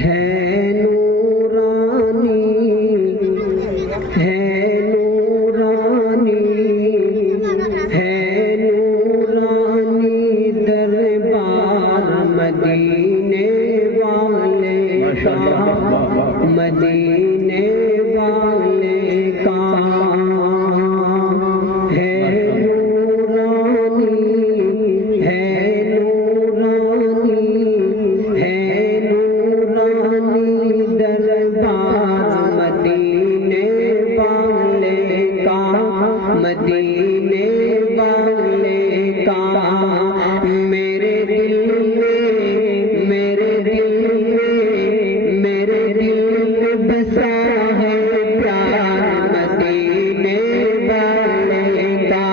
ہے نورانی ہے نورانی ہے نورانی دربار مدینے والے کا مدینے والے کا ہے نورانی ہے نورانی ہے نورانی دربار مدینے والے کا مدینے والے کا میرے دل میں میرے دل میں بسا ہے پیار مدینے والے کا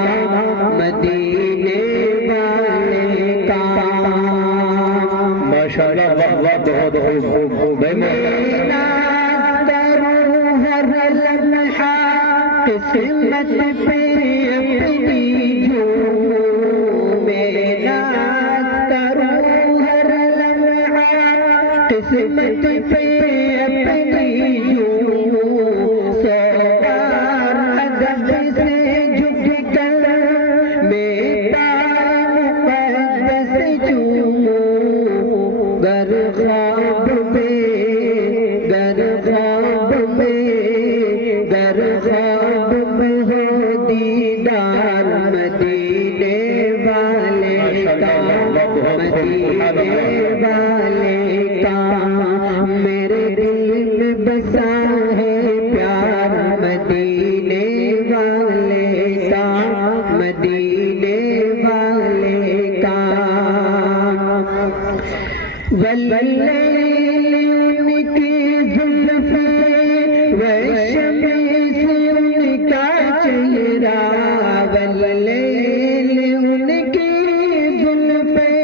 مدینے والے کا ماشاءاللہ بہت خوب میرا دروہر لمحہ قسمت پہ اپنی جھوم میرا دروہر لمحہ قسمت پہ اپنی جھوم سو بار ادب سے جھک کر میرا مقدس جھوموں گر خواب میں گر خواب میں گر خواب میں ہو دیدار مدینے والے کا مدینے والے کا میرے دل میں بسا ہے پیار مدینے والے کا مدینے والے کا واللیل ان کی زلفیں والشمس ان کا چہرہ واللیل ان کی زلفیں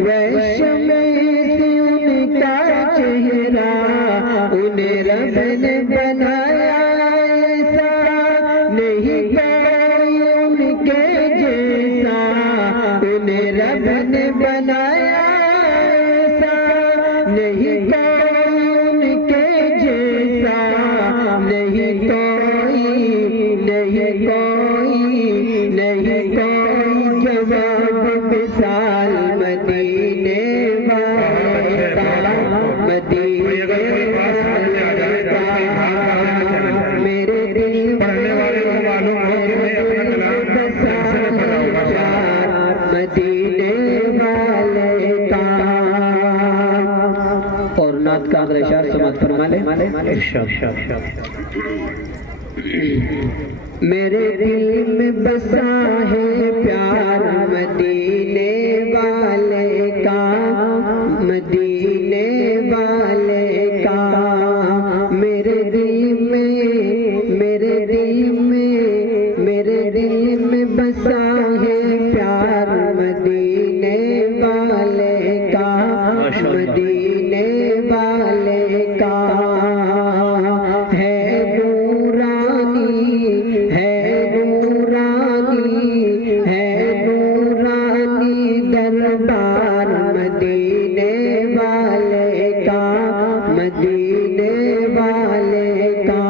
والشمس ان کا چہرہ انہیں رب نے بنایا ایسا نہیں کوئی ان کے جیسا انہیں رب نے بنایا نہیں کوئی ان کے جیسا نہیں کوئی نہیں کوئی نہیں کوئی جواب مثال مدینے والے کا مدینے والے کا میرے دل میں بسا ہے پیار مدینے والے کا اور نعت کا اگلا اشعار سماعت فرما لیں میرے دل میں بسا ہے پیار مدینے والے کا مدینے والے کا میرے دل میں میرے دل میں میرے دل میں بسا ہے پیار مدینے والے کا مدینے والے کا ہے نورانی ہے نورانی ہے نورانی دربار مدینے والے کا مدینے والے کا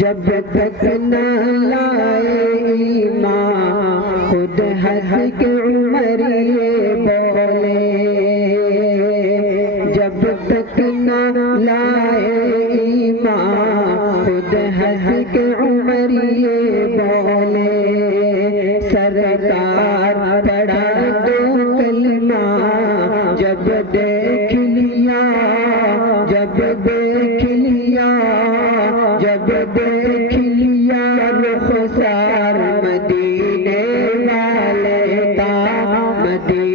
جب تک نہ لائے ایمان خود ہنس کے عمر یہ بولے جب تک نہ لائے ایمان خود ہنس کے عمر یہ بولے سرکار پڑھا دو کلمہ جب دیکھ لیا جب دیکھ لیا جب دیکھ لیا رخسار مدینے والے کا مدینے